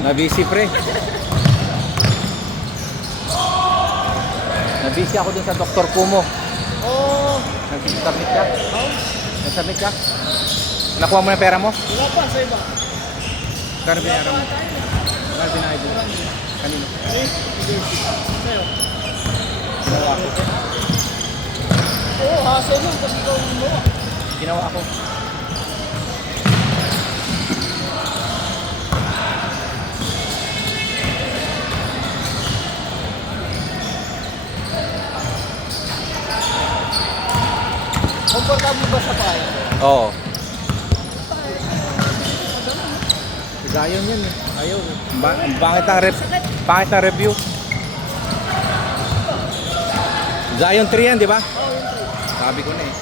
Nabisi pre. Nabisi ako dun sa Dr. Kumo. Oo. Nag-submit ka? Nag-submit ka? Nakuha mo na pera mo? Wala pa sa iba. Kano binayaran mo? Kano binayad mo? Kanino? Sa'yo. Ginawa ako. Oo, hassle lang kasi ikaw ang gumawa. Ginawa ako. Komportable ba sa pahay? Oo. Ayaw yan eh. Ayaw. Bakit na review? Zion 3 yan, di ba? Oo, yun po. Sabi ko na eh.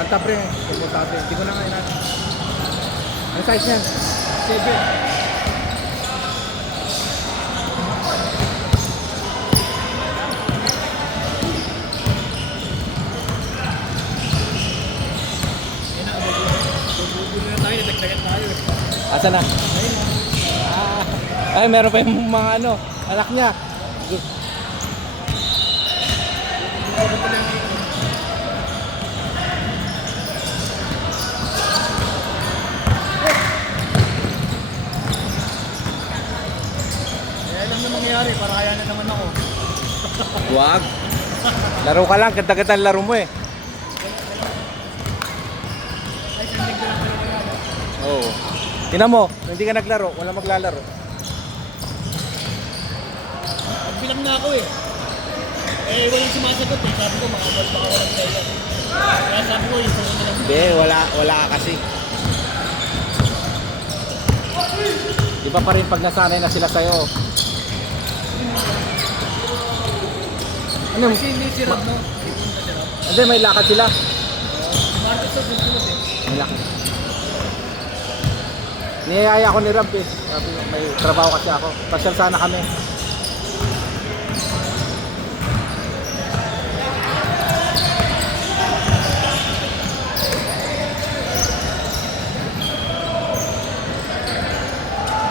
Anta pre, komportable. Hindi ko na nga inat. Ano size yan? 7. Asa na? Ay, meron pa yung mga ano, anak niya. Alam na mangyayari, para kaya na naman ako. Wag. Laro ka lang, ganda-ganda laro mo eh. Ay, sandig ko lang pala wala. Oo. Tingnan mo, kung hindi ka naglaro, wala maglalaro. Nagbilang na ako eh. Eh, walang sumasagot eh. Sabi ko, makabal baka walang sa'yo. Kaya sabi ko, yung na lang. Hindi, wala ka kasi. Di ba pa rin pag nasanay na sila sa'yo? Ano? Kasi hindi si Rob, no? Hindi, may lakad sila. Market to, sunod eh. May lakad. Niyayaya ako ni Rob eh. Sabi ko, may trabaho kasi ako. Pasyal sana kami.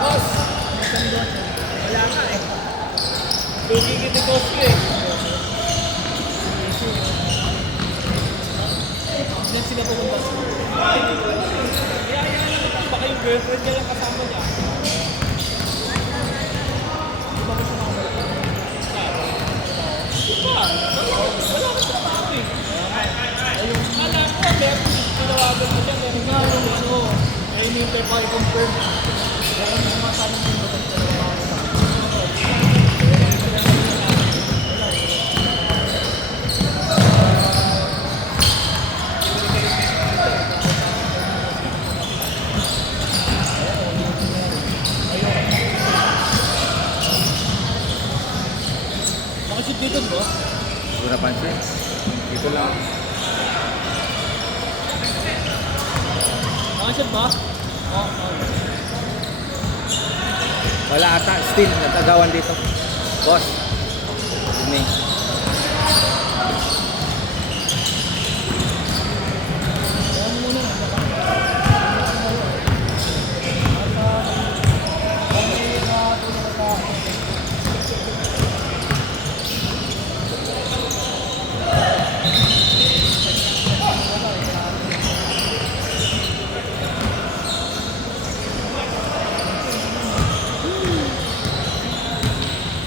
Boss! Nasaan doon? Wala nga eh. Lugi kita boss ko eh. Saan sila pumunta? Baka yung girlfriend niya lang kasama niya. Di ba gusto mo? Wala ka sa tao eh. Ayun, kala ko, meron tinawagan mo siya, meron nga yung ano, ay hinintay pa i-confirm. Meron yung mga tanong mo ba sa nakasip dito bro? Hindi na pansin. Dito lang. Nakasip ba? Oo. Wala ata. Still, natagawan dito. Boss. Ini. Ayan muna.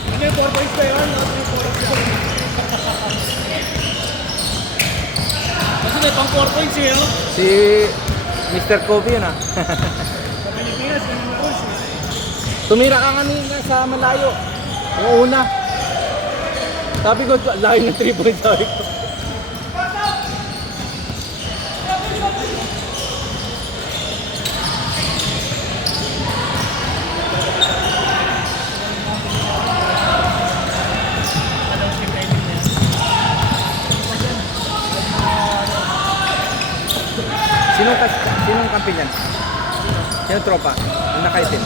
Ano yung 4 points ba yun? No? 3 points ba? Kasi may pang 4 points eh, no? Si Mr. Kobe yun ah. Sa Pilipinas, ganun na rules eh. Tumira ka kanina sa malayo. Yung una. Sabi ko, layo ng 3 points. Sabi ko. Sinong kampi niyan? Sino tropa? Yung nakaitim?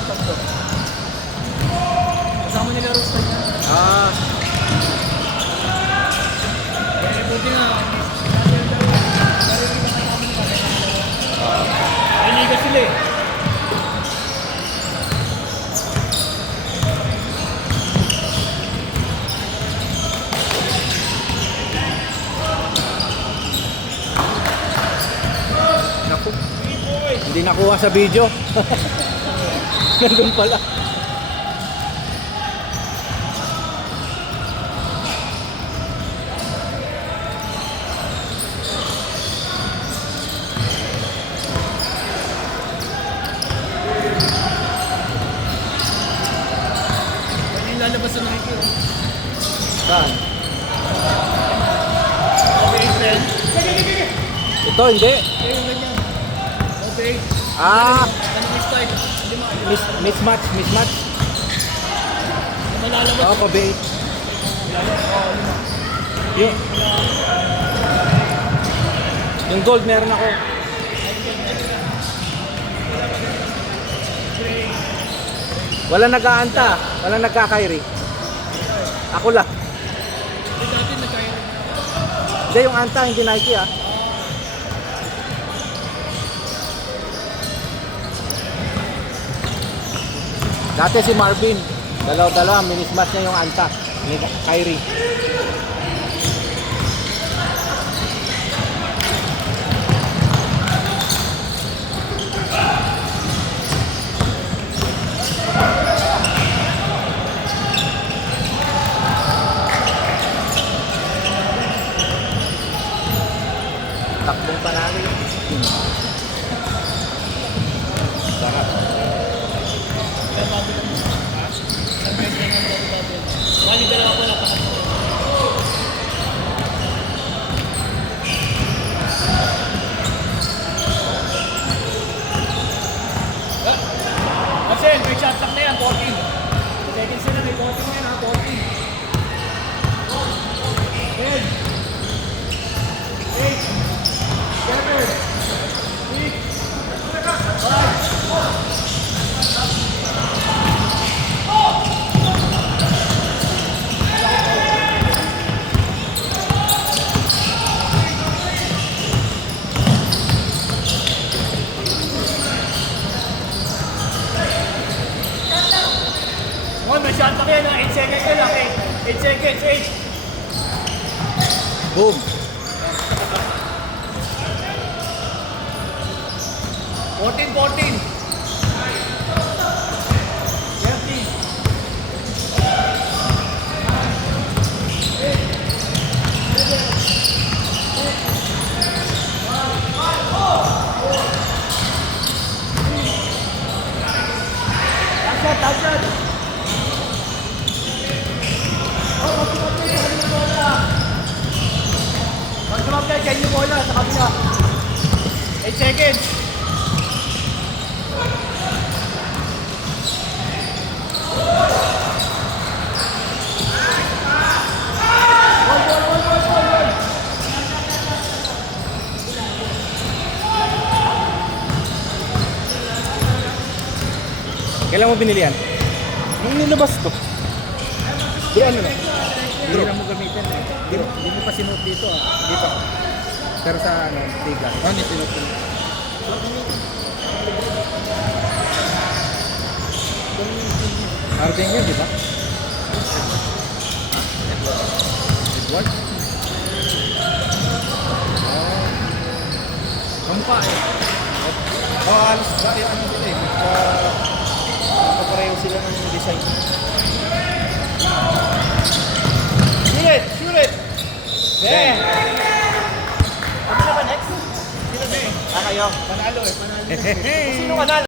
Kasama nila roster niya. Ah, Eh, buti nga. Ay, liga sila eh. nakuha sa video. Nandun pala. Ano yung lalabas sa Nike? Saan? Okay, friend. Ito, hindi. Eh, yung ganyan. Okay. Ah, Ano yung style? Hindi maalis. mismatch. Malalabas. Oo, pabe. Yung, yung gold meron ako. Wala nag-aanta. Wala nagkakairi. Ako lang. Hindi dati nagkaya. Hindi, yung anta, hindi Nike ah. Dati si Marvin. Dalaw-dalawa, minismatch niya yung anta. Ni Kyrie. Takbong panalo yun. Sarap. Bali, dalawa ko lang pa. Marcel, may shot clock na yan, 14. Seconds na, may 14 na yan, ha, 14. 10. 8. 7. 6. 5. Oh, may shot clock yan, ha, 8 seconds na lang, 8 seconds, 8. Boom. 14, 14. 30. Touch. Mag-sumap kayo, change yung bola sa kabila. 8 seconds. Goal. Kailan mo binili yan? Nung nilabas to. Di ano na? Hindi na mo gamitin eh. Hindi mo pa sinuot dito ah. Di pa. Pero sa ano, tiga. Ano yung sinuot ko? Harding yun, di ba? Edward? Kampa eh. Alis ba? Ano sila eh? Papareho sila ng design. Shoot it! Yeah! Ano na ba next? Sino ba eh? Ah, kayo? Panalo eh, panalo. Sino ka na?